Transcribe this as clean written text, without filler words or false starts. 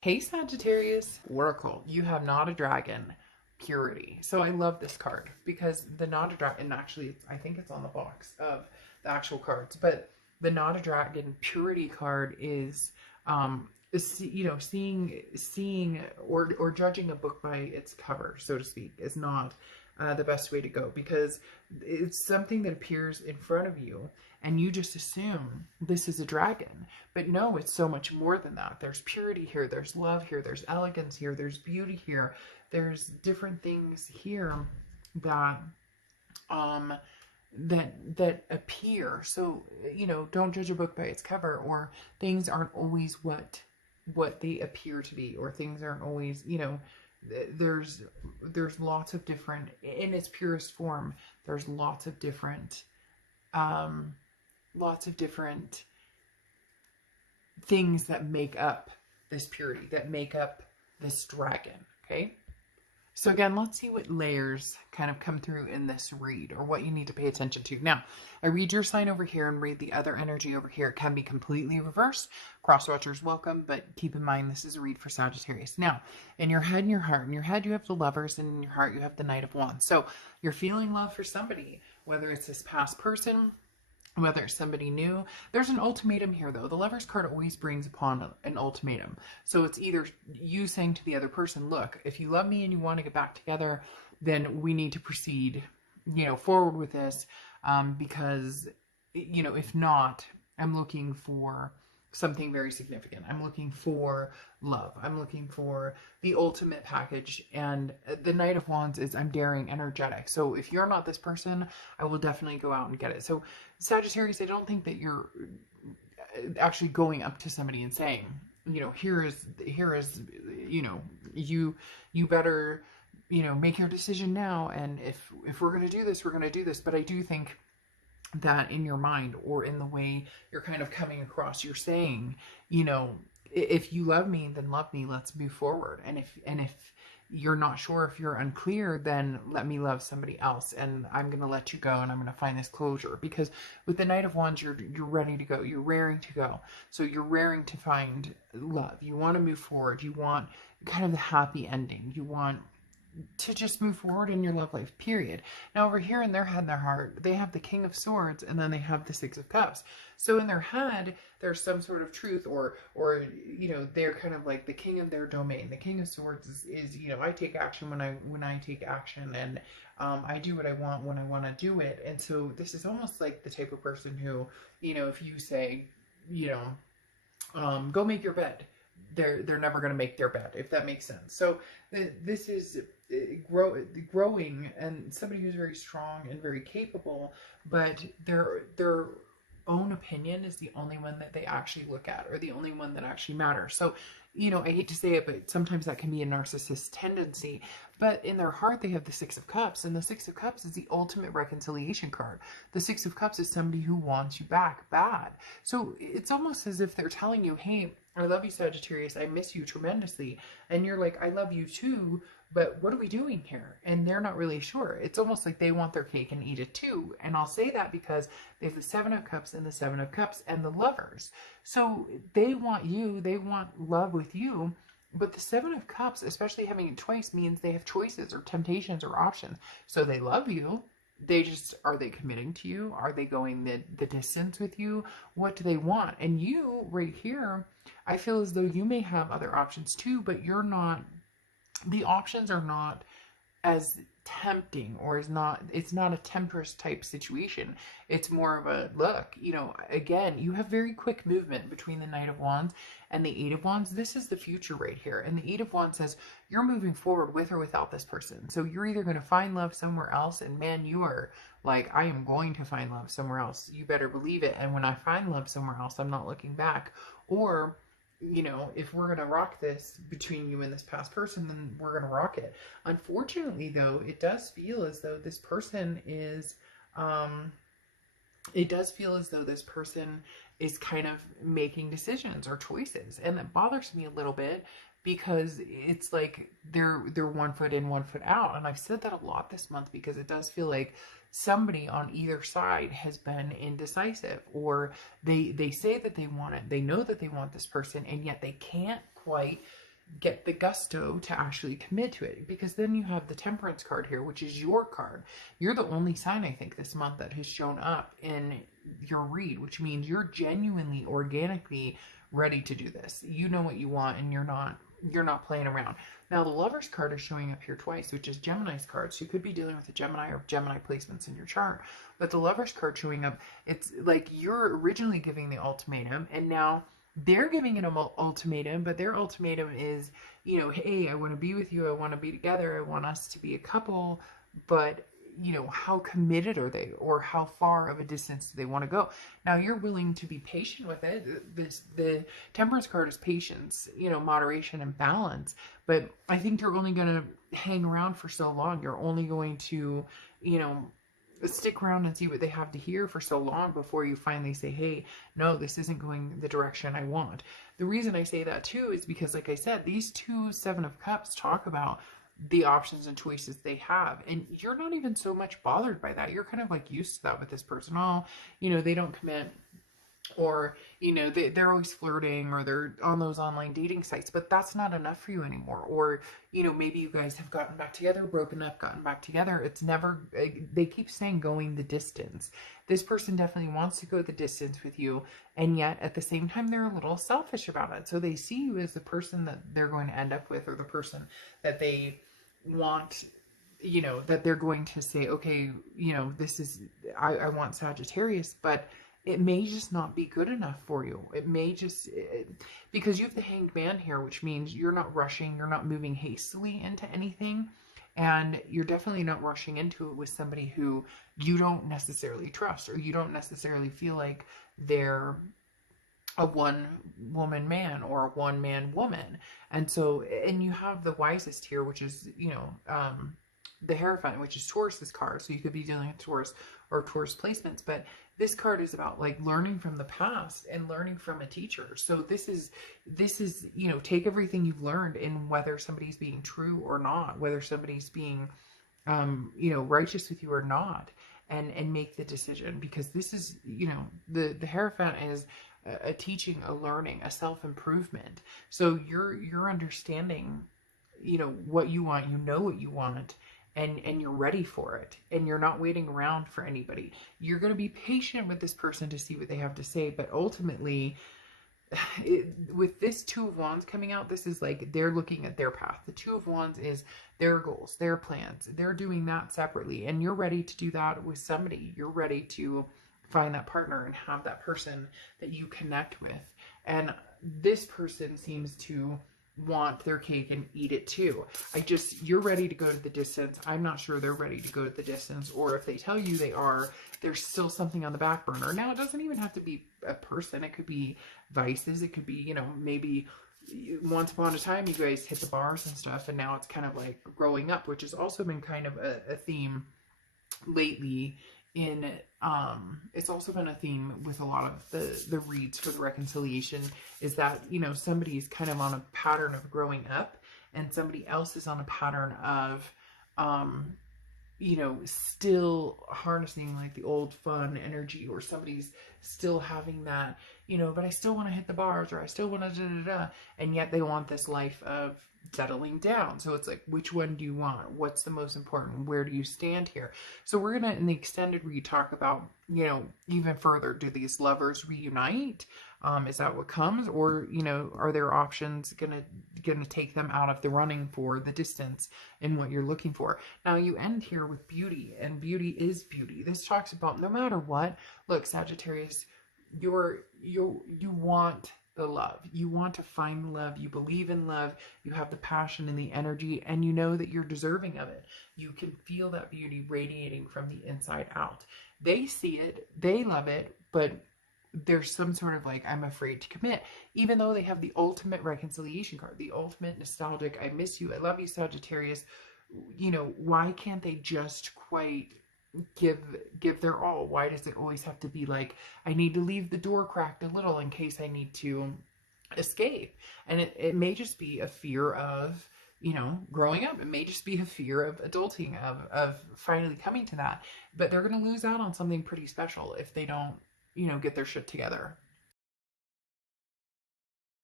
Hey Sagittarius, Oracle, you have not a dragon, purity. So I love this card because the not a dragon, actually, I think it's on the box of the actual cards, but the not a dragon purity card seeing or judging a book by its cover, so to speak, is not the best way to go because it's something that appears in front of you and you just assume this is a dragon. But no, it's so much more than that. There's purity here, there's love here, there's elegance here, there's beauty here, there's different things here that um that appear. So, don't judge a book by its cover, or things aren't always what they appear to be, or things aren't always, there's lots of different, in its purest form, there's um lots of different things that make up this purity, that make up this dragon. Okay, so again, let's see what layers kind of come through in this read, or what you need to pay attention to. Now, I read your sign over here and read the other energy over here. It can be completely reversed. Cross watchers welcome, but keep in mind this is a read for Sagittarius. Now, in your head and your heart, in your head you have the Lovers, and in your heart you have the Knight of Wands. So you're feeling love for somebody, whether it's this past person, whether it's somebody new. There's an ultimatum here, though. The Lover's card always brings upon an ultimatum. So it's either you saying to the other person, look, if you love me and you want to get back together, then we need to proceed, forward with this, because, if not, I'm looking for something very significant. I'm looking for love. I'm looking for the ultimate package. And the Knight of Wands is I'm daring, energetic. So if you're not this person, I will definitely go out and get it. So Sagittarius, I don't think that you're actually going up to somebody and saying, here is, you better, make your decision now. And if we're going to do this, we're going to do this. But I do think that in your mind, or in the way you're kind of coming across, you're saying, if you love me, then love me, let's move forward. And if you're not sure, if you're unclear, then let me love somebody else, and I'm going to let you go, and I'm going to find this closure. Because with the Knight of Wands, you're ready to go, you're raring to go. So you're raring to find love, you want to move forward, you want kind of the happy ending, you want to just move forward in your love life, period. Now over here in their head and their heart, they have the King of Swords, and then they have the Six of Cups. So in their head, there's some sort of truth, or they're kind of like the king of their domain. The King of Swords is I take action when I take action, and I do what I want when I want to do it. And so this is almost like the type of person who, if you say, go make your bed, they're never going to make their bed, if that makes sense. So this is growing, and somebody who's very strong and very capable, but their own opinion is the only one that they actually look at, or the only one that actually matters. So I hate to say it, but sometimes that can be a narcissist tendency. But in their heart, they have the Six of Cups, and the Six of Cups is the ultimate reconciliation card. The Six of Cups is somebody who wants you back bad. So it's almost as if they're telling you, hey, I love you, Sagittarius, I miss you tremendously. And you're like, I love you too, but what are we doing here? And they're not really sure. It's almost like they want their cake and eat it too. And I'll say that because they have the Seven of Cups and the Seven of Cups and the Lovers. So they want you, they want love with you. But the Seven of Cups, especially having it twice, means they have choices or temptations or options. So they love you. Are they committing to you? Are they going the distance with you? What do they want? And you right here, I feel as though you may have other options too, but the options are not as tempting, or it's not a temptress type situation. It's more of a look, again, you have very quick movement between the Knight of Wands and the Eight of Wands. This is the future right here. And the Eight of Wands says you're moving forward with or without this person. So you're either going to find love somewhere else, and man, you are like, I am going to find love somewhere else. You better believe it. And when I find love somewhere else, I'm not looking back. Or if we're going to rock this between you and this past person, then we're going to rock it. Unfortunately, though, it does feel as though this person is, kind of making decisions or choices. And that bothers me a little bit, because it's like they're 1 foot in, 1 foot out. And I've said that a lot this month, because it does feel like somebody on either side has been indecisive, or they say that they want it, they know that they want this person, and yet they can't quite get the gusto to actually commit to it. Because then you have the Temperance card here, which is your card. You're the only sign, I think, this month that has shown up in your read, which means you're genuinely, organically ready to do this. You know what you want, and you're not playing around. Now, the Lovers card is showing up here twice, which is Gemini's card. So you could be dealing with a Gemini or Gemini placements in your chart. But the Lovers card showing up, it's like you're originally giving the ultimatum, and now they're giving an ultimatum, but their ultimatum is, you know, hey, I want to be with you. I want to be together. I want us to be a couple. But, you know, how committed are they, or how far of a distance do they want to go? Now, you're willing to be patient with it. The Temperance card is patience, you know, moderation and balance. But I think you're only going to hang around for so long. You're only going to, you know, stick around and see what they have to hear for so long before you finally say, hey, no, this isn't going the direction I want. The reason I say that too is because, like I said, these two Seven of Cups talk about the options and choices they have, and you're not even so much bothered by that. You're kind of like used to that with this person. Oh, you know, they don't commit, or, you know, they're always flirting, or they're on those online dating sites, but that's not enough for you anymore. Or, you know, maybe you guys have gotten back together, broken up, gotten back together. It's never, they keep saying going the distance. This person definitely wants to go the distance with you, and yet at the same time, they're a little selfish about it. So they see you as the person that they're going to end up with, or the person that they want, you know, that they're going to say, okay, you know, this is, I want Sagittarius, but it may just not be good enough for you. It may just, because you have the Hanged Man here, which means you're not rushing, you're not moving hastily into anything, and you're definitely not rushing into it with somebody who you don't necessarily trust, or you don't necessarily feel like they're a one-woman man or a one-man woman. And so, and you have the Wisest here, which is, you know, the Hierophant, which is Taurus's card. So you could be dealing with Taurus or Taurus placements, but this card is about like learning from the past and learning from a teacher. So this is, you know, take everything you've learned, in whether somebody's being true or not, whether somebody's being, you know, righteous with you or not, and make the decision. Because this is, you know, the Hierophant is a teaching, a learning, a self-improvement. So you're understanding, you know, what you want, you know what you want, and you're ready for it, and you're not waiting around for anybody. You're going to be patient with this person to see what they have to say, but ultimately, with this Two of Wands coming out, this is like they're looking at their path. The Two of Wands is their goals, their plans. They're doing that separately, and you're ready to do that with somebody. You're ready to find that partner and have that person that you connect with. And this person seems to want their cake and eat it too. You're ready to go to the distance. I'm not sure they're ready to go to the distance, or if they tell you they are, there's still something on the back burner. Now, it doesn't even have to be a person. It could be vices. It could be, you know, maybe once upon a time you guys hit the bars and stuff, and now it's kind of like growing up, which has also been kind of a theme lately in, it's also been a theme with a lot of the reads for the reconciliation, is that, you know, somebody's kind of on a pattern of growing up, and somebody else is on a pattern of, you know, still harnessing like the old fun energy, or somebody's still having that, you know, but I still want to hit the bars, or I still want to and yet they want this life of settling down. So it's like, which one do you want? What's the most important? Where do you stand here? So we're gonna, in the extended read, talk about, you know, even further, do these lovers reunite? Is that what comes? Or, you know, are there options gonna take them out of the running for the distance and what you're looking for? Now you end here with beauty, and beauty is beauty. This talks about no matter what, look, Sagittarius, you want the love. You want to find love. You believe in love. You have the passion and the energy, and you know that you're deserving of it. You can feel that beauty radiating from the inside out. They see it, they love it, but there's some sort of like, I'm afraid to commit, even though they have the ultimate reconciliation card, the ultimate nostalgic, I miss you, I love you, Sagittarius. You know, why can't they just quite give their all? Why does it always have to be like, I need to leave the door cracked a little in case I need to escape? And it may just be a fear of, you know, growing up. It may just be a fear of adulting, of finally coming to that. But they're going to lose out on something pretty special if they don't, you know, get their shit together.